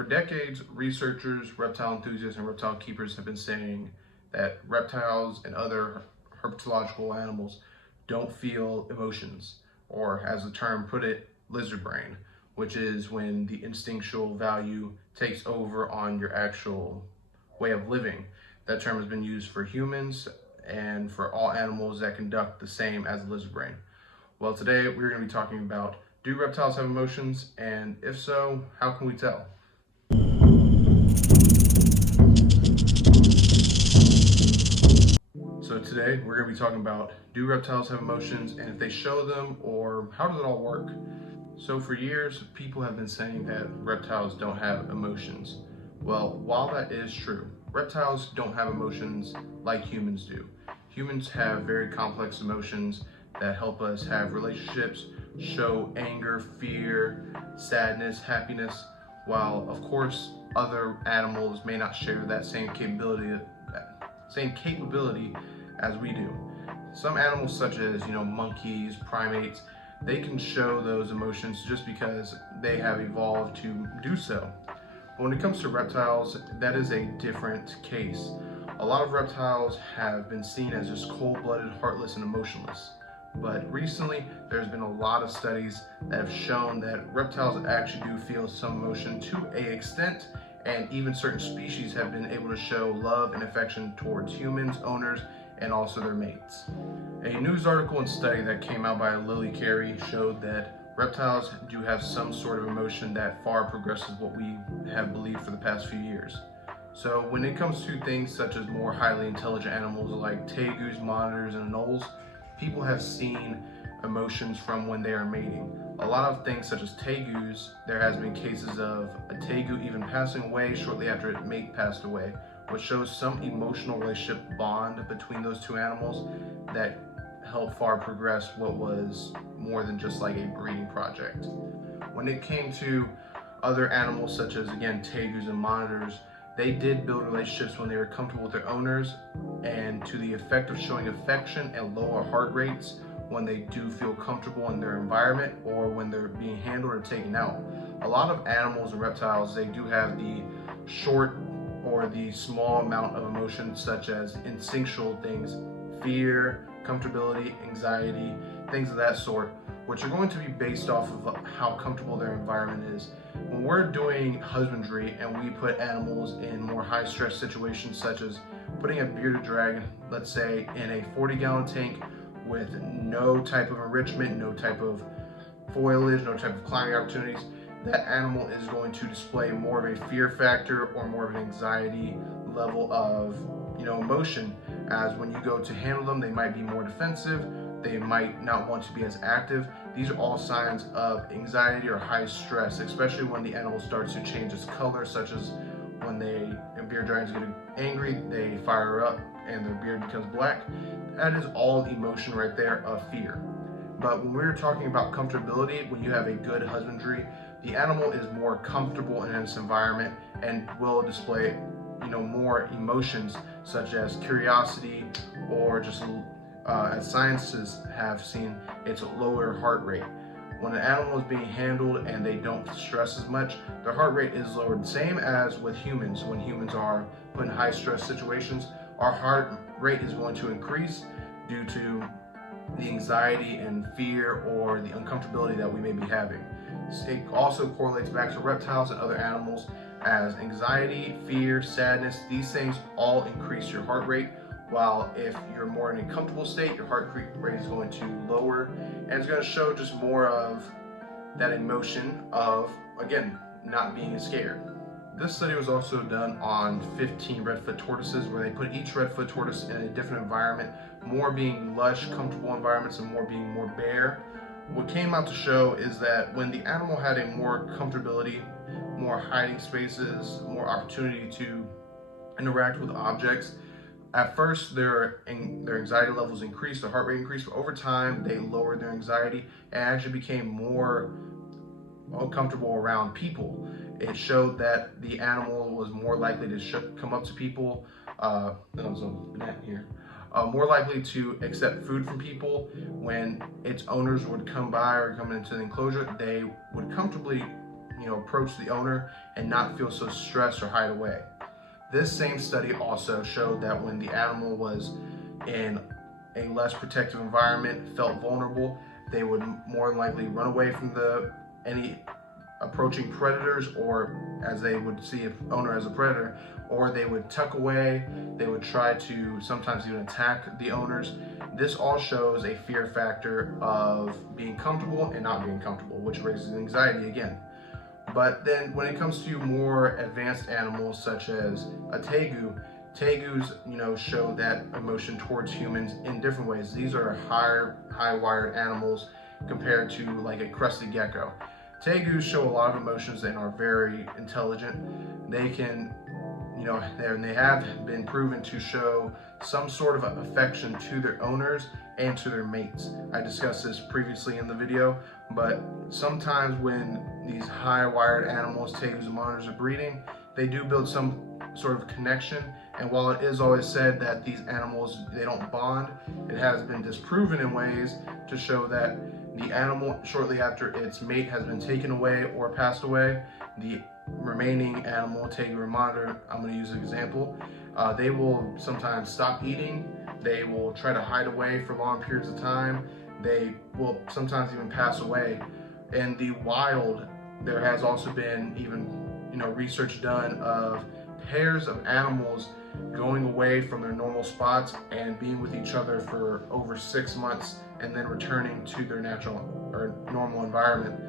For decades, researchers, reptile enthusiasts, and reptile keepers have been saying that reptiles and other herpetological animals don't feel emotions, or as the term put it, lizard brain, which is when the instinctual value takes over on your actual way of living. That term has been used for humans and for all animals that conduct the same as the lizard brain. Well, today we're going to be talking about, do reptiles have emotions, and if so, how can we tell? So today we're going to be talking about, do reptiles have emotions, and if they show them, or how does it all work? So for years, people have been saying that reptiles don't have emotions. Well, while that is true, reptiles don't have emotions like humans do. Humans have very complex emotions that help us have relationships, show anger, fear, sadness, happiness, while of course other animals may not share that same capability as we do. Some animals such as, monkeys, primates, they can show those emotions just because they have evolved to do so. But when it comes to reptiles, that is a different case. A lot of reptiles have been seen as just cold-blooded, heartless, and emotionless. But recently, there's been a lot of studies that have shown that reptiles actually do feel some emotion to an extent, and even certain species have been able to show love and affection towards humans, owners, and also their mates. A news article and study that came out by Lily Carey showed that reptiles do have some sort of emotion that far progresses what we have believed for the past few years. So when it comes to things such as more highly intelligent animals like tegus, monitors, and anoles, people have seen emotions from when they are mating. A lot of things such as tegus, there has been cases of a tegu even passing away shortly after its mate passed away, which shows some emotional relationship bond between those two animals that helped far progress what was more than just like a breeding project. When it came to other animals such as, again, tegus and monitors, they did build relationships when they were comfortable with their owners, and to the effect of showing affection and lower heart rates when they do feel comfortable in their environment or when they're being handled or taken out. A lot of animals and reptiles, they do have the short or the small amount of emotion, such as instinctual things, fear, comfortability, anxiety, things of that sort, which are going to be based off of how comfortable their environment is. When we're doing husbandry and we put animals in more high stress situations, such as putting a bearded dragon, let's say, in a 40-gallon tank with no type of enrichment, no type of foliage, no type of climbing opportunities, that animal is going to display more of a fear factor or more of an anxiety level of emotion, as when you go to handle them, they might be more defensive, they might not want to be as active. These are all signs of anxiety or high stress, especially when the animal starts to change its color, such as when bearded dragons get angry, they fire up and their beard becomes black. That is all emotion right there of fear. But when we're talking about comfortability, when you have a good husbandry, the animal is more comfortable in its environment and will display more emotions such as curiosity, or just as scientists have seen, it's a lower heart rate. When an animal is being handled and they don't stress as much, their heart rate is lowered. Same as with humans. When humans are put in high stress situations, our heart rate is going to increase due to the anxiety and fear or the uncomfortability that we may be having. It also correlates back to reptiles and other animals, as anxiety, fear, sadness, these things all increase your heart rate, while if you're more in a comfortable state, your heart rate is going to lower, and it's going to show just more of that emotion of, again, not being scared. This study was also done on 15 redfoot tortoises, where they put each redfoot tortoise in a different environment, more being lush, comfortable environments and more being more bare. What came out to show is that when the animal had a more comfortability, more hiding spaces, more opportunity to interact with objects, at first their anxiety levels increased, their heart rate increased, but over time they lowered their anxiety and actually became more uncomfortable around people. It showed that the animal was more likely to come up to people, more likely to accept food from people. When its owners would come by or come into the enclosure, they would comfortably approach the owner and not feel so stressed or hide away. This same study also showed that when the animal was in a less protective environment, felt vulnerable, they would more than likely run away from any approaching predators, or as they would see an owner as a predator, or they would tuck away. They would try to sometimes even attack the owners. This all shows a fear factor of being comfortable and not being comfortable, which raises anxiety again. But then when it comes to more advanced animals such as a tegus show that emotion towards humans in different ways. These are high-wired animals compared to like a crested gecko. Tegus show a lot of emotions and are very intelligent. They can, they have been proven to show some sort of affection to their owners and to their mates. I discussed this previously in the video, but sometimes when these high-wired animals, tegus and monitors, are breeding, they do build some sort of connection. And while it is always said that these animals, they don't bond, it has been disproven in ways to show that the animal, shortly after its mate has been taken away or passed away, the remaining animal, tegus or monitor, I'm going to use an example, they will sometimes stop eating. They will try to hide away for long periods of time. They will sometimes even pass away. In the wild, there has also been even research done of pairs of animals going away from their normal spots and being with each other for over 6 months and then returning to their natural or normal environment.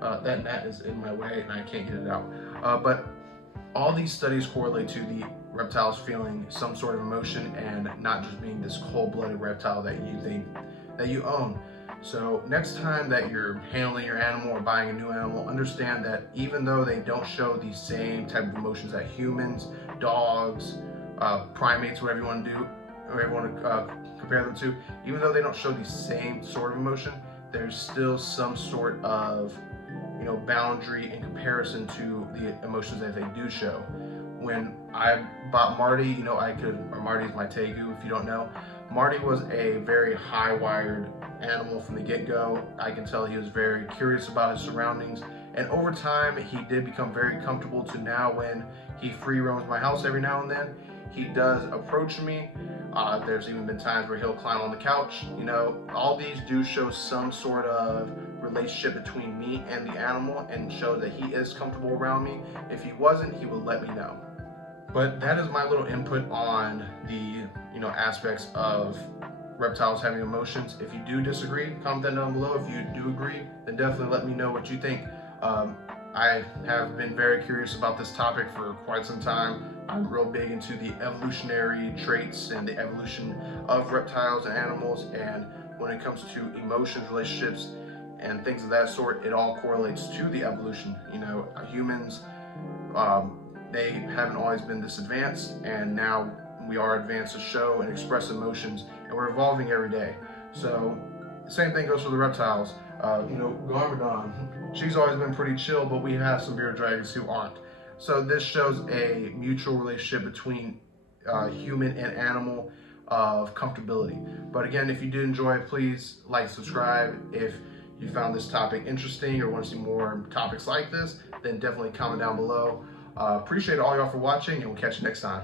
That net is in my way and I can't get it out. But all these studies correlate to the reptiles feeling some sort of emotion and not just being this cold-blooded reptile that you think that you own. So next time that you're handling your animal or buying a new animal, understand that even though they don't show the same type of emotions that humans, dogs, primates, whatever you want to do, whatever you want to compare them to, even though they don't show the same sort of emotion, there's still some sort of boundary in comparison to the emotions that they do show. When I bought Marty, Marty is my tegu if you don't know. Marty was a very high-wired animal from the get-go. I can tell he was very curious about his surroundings, and over time he did become very comfortable to now when he free roams my house every now and then. He does approach me. There's even been times where he'll climb on the couch. All these do show some sort of relationship between me and the animal and show that he is comfortable around me. If he wasn't, he would let me know. But that is my little input on the aspects of reptiles having emotions. If you do disagree, comment that down below. If you do agree, then definitely let me know what you think. I have been very curious about this topic for quite some time. I'm real big into the evolutionary traits and the evolution of reptiles and animals, and when it comes to emotions, relationships, and things of that sort, it all correlates to the evolution. Humans, they haven't always been this advanced, and now we are advanced to show and express emotions, and we're evolving every day. So the same thing goes for the reptiles. Garmadon, she's always been pretty chill, but we have some bearded dragons who aren't. So this shows a mutual relationship between human and animal of comfortability. But again, if you did enjoy it, please like, subscribe. If you found this topic interesting or want to see more topics like this, then definitely comment down below. Appreciate all y'all for watching, and we'll catch you next time.